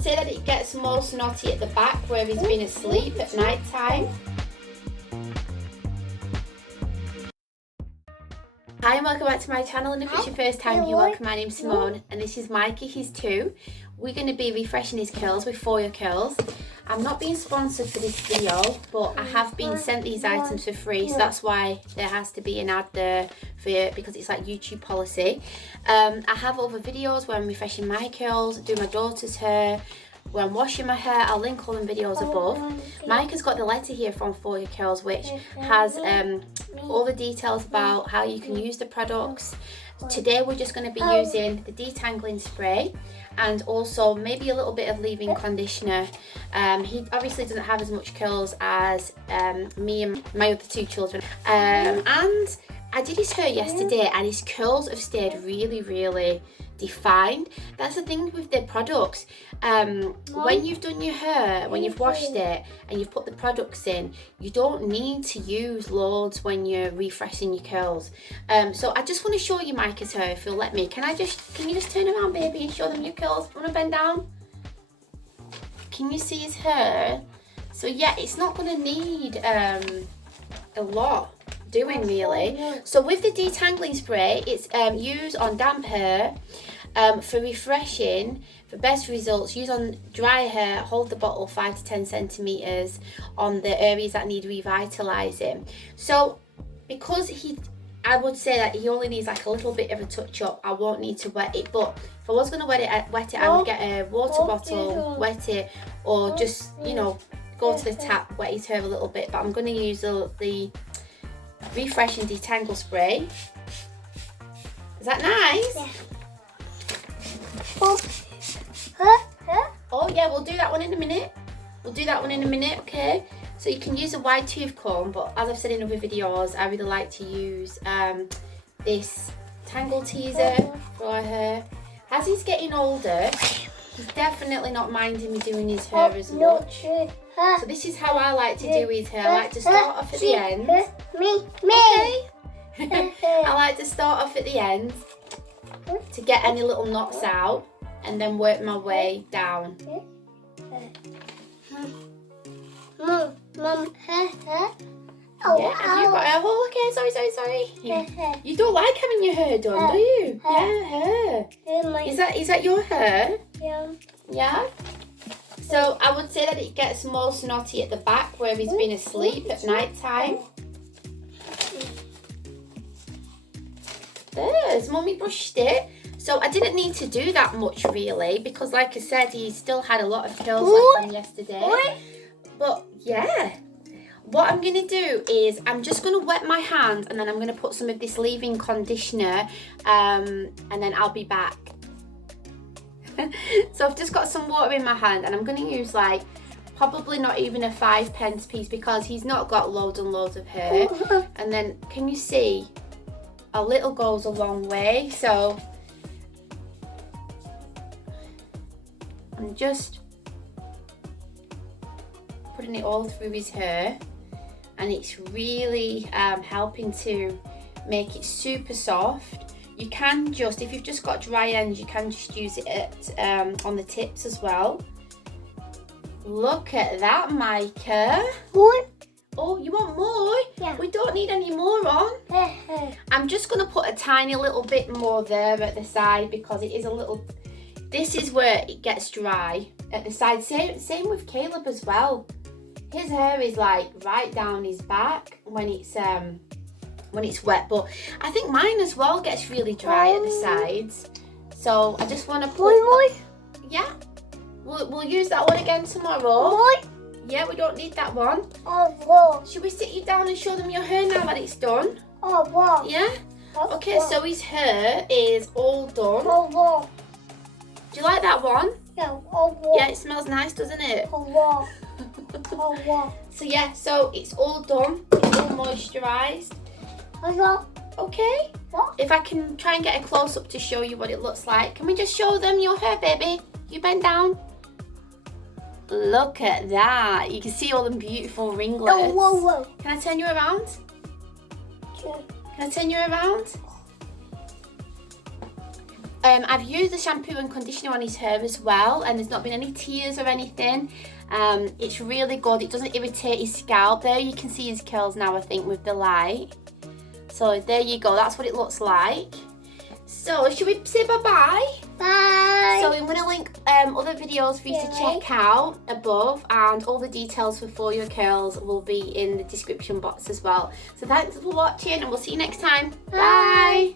Say that it gets more snotty at the back where he's been asleep at night time. Hi and welcome back to my channel, and if it's your first time here, welcome. My name's Simone and this is Mikey, he's 2. We're going to be refreshing his curls with Foyer curls. I'm not being sponsored for this video, but I have been sent these items for free, so that's why there has to be an ad there for it, because it's like YouTube policy. I have other videos where I'm refreshing my curls, doing my daughter's hair, where I'm washing my hair. I'll link all them videos above. Mike has got the letter here from Foyer Curls, which has all the details about how you can use the products. Today we're just going to be using the detangling spray and also maybe a little bit of leave-in conditioner. He obviously doesn't have as much curls as me and my other 2 children. And I did his hair yesterday and his curls have stayed really defined. That's the thing with the products. When you've done your hair, when you've washed it and you've put the products in, you don't need to use loads when you're refreshing your curls. So I just want to show you Micah's hair, if you'll let me. Can you just turn around, baby, and show them your curls? Do you want to bend down? Can you see his hair? So yeah, it's not going to need a lot doing really. So with the detangling spray, it's used on damp hair for refreshing. For best results, use on dry hair. Hold the bottle 5 to 10 centimeters on the areas that need revitalizing. So because I would say that he only needs like a little bit of a touch up. I won't need to wet it, but if I was going to wet it, I would get a water bottle, wet it, or just, you know, go to the tap, wet his hair a little bit. But I'm going to use the refreshing detangle spray. Is that nice? Yeah. Oh yeah, we'll do that one in a minute. Okay. So you can use a wide tooth comb, but as I've said in other videos, I really like to use this tangle teezer for our hair. As he's getting older, he's definitely not minding me doing his hair as much. So this is how I like to do his hair. I like to start off at the end. Okay. I like to start off at the end to get any little knots out and then work my way down. Yeah, have you got hair? Oh, okay, sorry. You don't like having your hair done, do you? Yeah, hair. Is that your hair? Yeah. Yeah? So I would say that it gets more snotty at the back where he's been asleep at night time. There's Mummy brushed it. So I didn't need to do that much really, because like I said, he still had a lot of curls left from yesterday. But yeah, what I'm going to do is I'm just going to wet my hand and then I'm going to put some of this leave-in conditioner and then I'll be back. So I've just got some water in my hand and I'm going to use like probably not even a 5p piece, because he's not got loads and loads of hair. And then can you see, a little goes a long way. So I'm just putting it all through his hair, and it's really helping to make it super soft. You can just, if you've just got dry ends, you can just use it on the tips as well. Look at that, Micah. More? Oh, you want more? Yeah. We don't need any more on. I'm just going to put a tiny little bit more there at the side, because it is a little, this is where it gets dry at the side. Same with Caleb as well. His hair is like right down his back when it's wet, but I think mine as well gets really dry at the sides. So I just want to put yeah, we'll use that one again tomorrow. Yeah, we don't need that one. Should we sit you down and show them your hair now that it's done? Yeah? Okay, so his hair is all done. Do you like that one? Yeah, it smells nice, doesn't it? So yeah, so it's all done. It's all moisturised. Okay. If I can try and get a close-up to show you what it looks like. Can we just show them your hair, baby? You bend down. Look at that. You can see all the beautiful ringlets. Can I turn you around? Can I turn you around? I've used the shampoo and conditioner on his hair as well, and there's not been any tears or anything. It's really good. It doesn't irritate his scalp. There you can see his curls now, I think, with the light. So there you go. That's what it looks like. So should we say bye-bye? Bye. So I'm going to link other videos for you to check out above, and all the details for your curls will be in the description box as well. So thanks for watching, and we'll see you next time. Bye.